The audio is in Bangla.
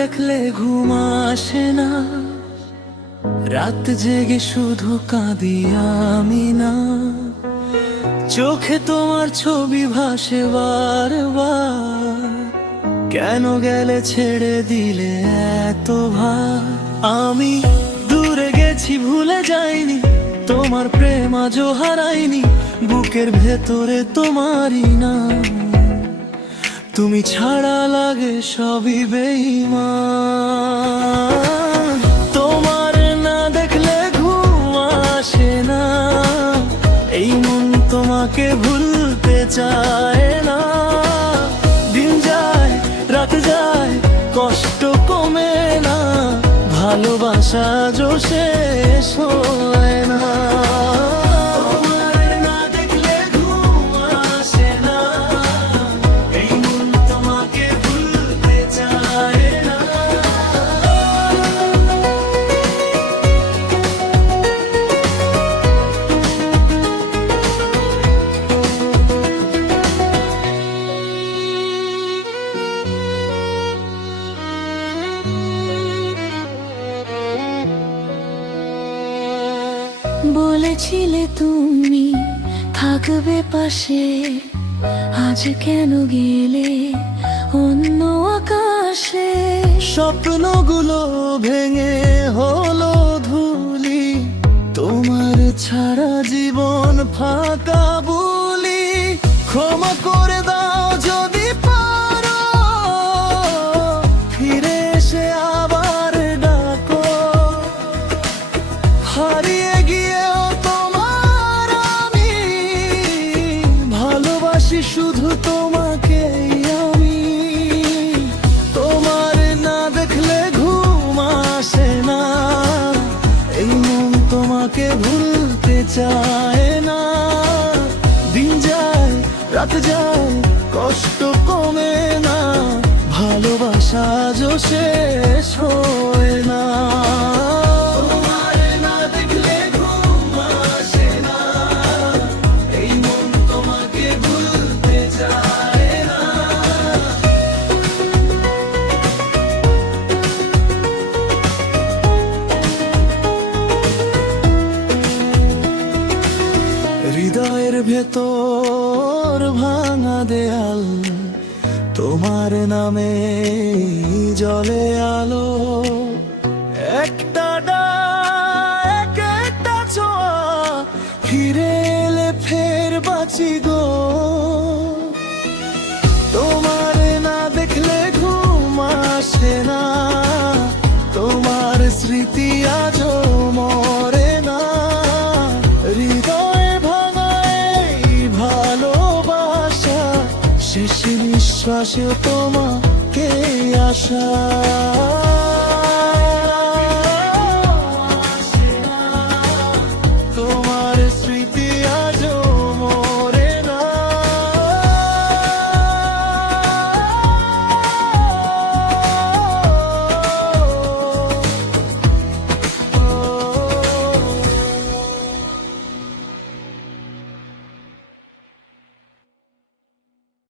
দেখলে ঘুম আসে না, রাত জেগে শুধু কাঁদি আমি না। চোখে তোমার ছবি ভাসে বারবার, কেন গেলে ছেড়ে দিলে এত ভার। আমি দূরে গেছি ভুলে যাইনি, তোমার প্রেম আজও হারাইনি, বুকের ভেতরে তোমারই না। তুমি ছাড়া লাগে সবই বেঈমান, তোমার না দেখলে ঘুম আসে না, এই মন তোমাকে ভুলতে চায় না। দিন যায় রাত যায় কষ্ট কমে না, ভালোবাসা যো শেষ হয় না। বলেছিলে তুমি থাকবে পাশে, আজ কেন গেলে অন্য আকাশে। স্বপ্নগুলো ভেঙে হলো ধুলি, তোমার ছাড়া জীবন ফাঁকা বলি। ক্ষমা করে দাও যদি পারো, ফিরে এসে আবার ডাকো। হারিয়ে গিয়েও তোমার আমি ভালোবাসি শুধু তোমাকেই আমি। তোমার না দেখলে ঘুম আসে না, এই মন তোমাকে ভুলতে চায় না। দিন যায় রাত যায় কষ্ট কমে না, ভালোবাসা যো শেষ হয় না। হৃদয়ের ভেতর ভাঙা দেয়াল, তোমার নামে জলে আলো। একটা ডাক একটা ছোঁয়া, ফিরে এলে ফের বাঁচি গো। তোমার না দেখলে ঘুম আসে না, তোমার স্মৃতি আজও মরে না। হৃদয় শেষ নিঃশ্বাসে তোমাকে আশা।